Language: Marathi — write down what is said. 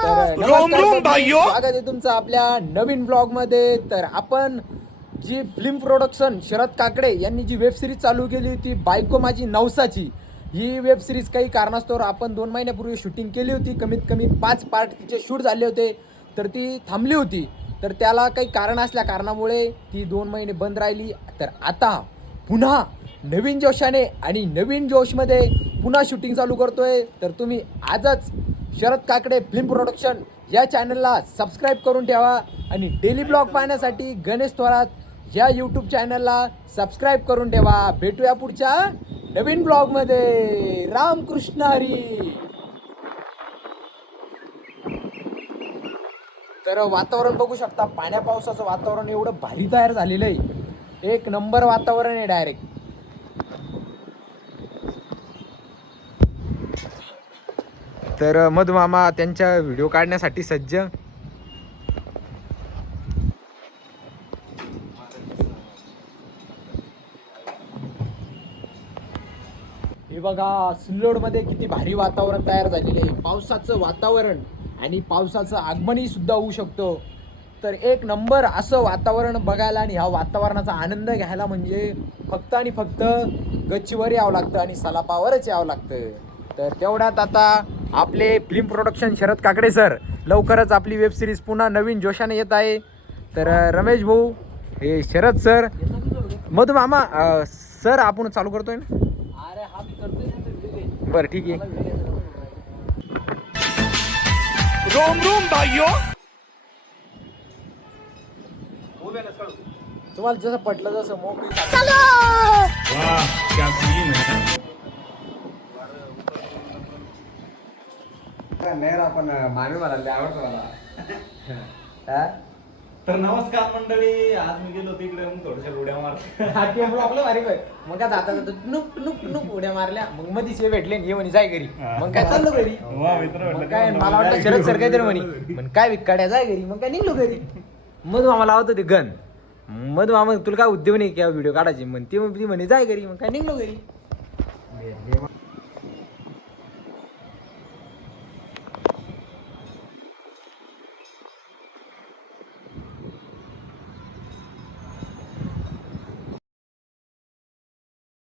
स्वागत आहे तुमचं आपल्या नवीन ब्लॉग मध्ये. तर आपण जी फिल्म प्रोडक्शन शरद काकडे यांनी जी वेब सिरीज चालू केली होती बायको माझी नवसाची, ही वेब सिरीज काही कारणास्तव आपण 2 महिन्यापूर्वी शूटिंग केली होती. कमीत कमी 5 पार्ट तिचे शूट झाले होते, तर ती थांबली होती. तर त्याला काही कारण असल्या कारणामुळे ती 2 महिने बंद राहिली. तर आता पुन्हा नवीन जोशाने आणि नवीन जोशमध्ये पुन्हा शूटिंग चालू करतोय. तर तुम्ही आजच शरद काकडे फिल्म प्रोडक्शन या चॅनलला सबस्क्राईब करून ठेवा आणि डेली ब्लॉग पाहण्यासाठी गणेश थोरात या यूट्यूब चॅनलला सबस्क्राईब करून ठेवा. भेटूया पुढच्या नवीन ब्लॉगमध्ये. रामकृष्ण हरी. तर वातावरण बघू शकता, पाण्या पावसाचं वातावरण एवढं भारी तयार झालेलं आहे. एक नंबर वातावरण आहे डायरेक्ट. तर मधुमामा त्यांच्या व्हिडिओ काढण्यासाठी सज्ज. हे बघा सिल्लोडमध्ये किती भारी वातावरण तयार झालेले आहे. पावसाचं वातावरण आणि पावसाचं आगमनही सुद्धा होऊ शकतो. तर एक नंबर असं वातावरण बघायला आणि ह्या वातावरणाचा आनंद घ्यायला म्हणजे फक्त आणि फक्त गच्चीवर यावं लागतं आणि सलापावरच यावं लागतं. तर तेवढ्यात आता आपले film production Sharad Kakade sir लवकरच आपली वेब सिरीज पुन्हा नवीन जोशाने येत आहे. तर रमेश भाऊ, हे शरद सर, मधुमामा सर आपण चालू करतोय ना. बरं ठीक आहे. रोम रोम भाइयों, तुम्हाला जसं पटलं तसं मोकळी आपण मानवी म्हणाले आवडतं मला. तर नमस्कार मंडळी, आज मी गेलो तिकडे थोड्याशा उड्या मारल्या. आपलं भारी बघ. मग काय जाता जाता नुक नुक नुक उड्या मारल्या. मग मधीच भेटले ये म्हणे जाय घरी. मग काय चाललो घरी. मग काय मला वाटलं शरद सर काहीतरी म्हणे पण काय विकाड्या जाय घरी. मग काय निघलो घरी. मधू मामा लावत होते गन. मधू मामा तुला काय उद्योग नाही की व्हिडिओ काढायची म्हण ती म्हणे जाय घरी. मग काय निघलो घरी.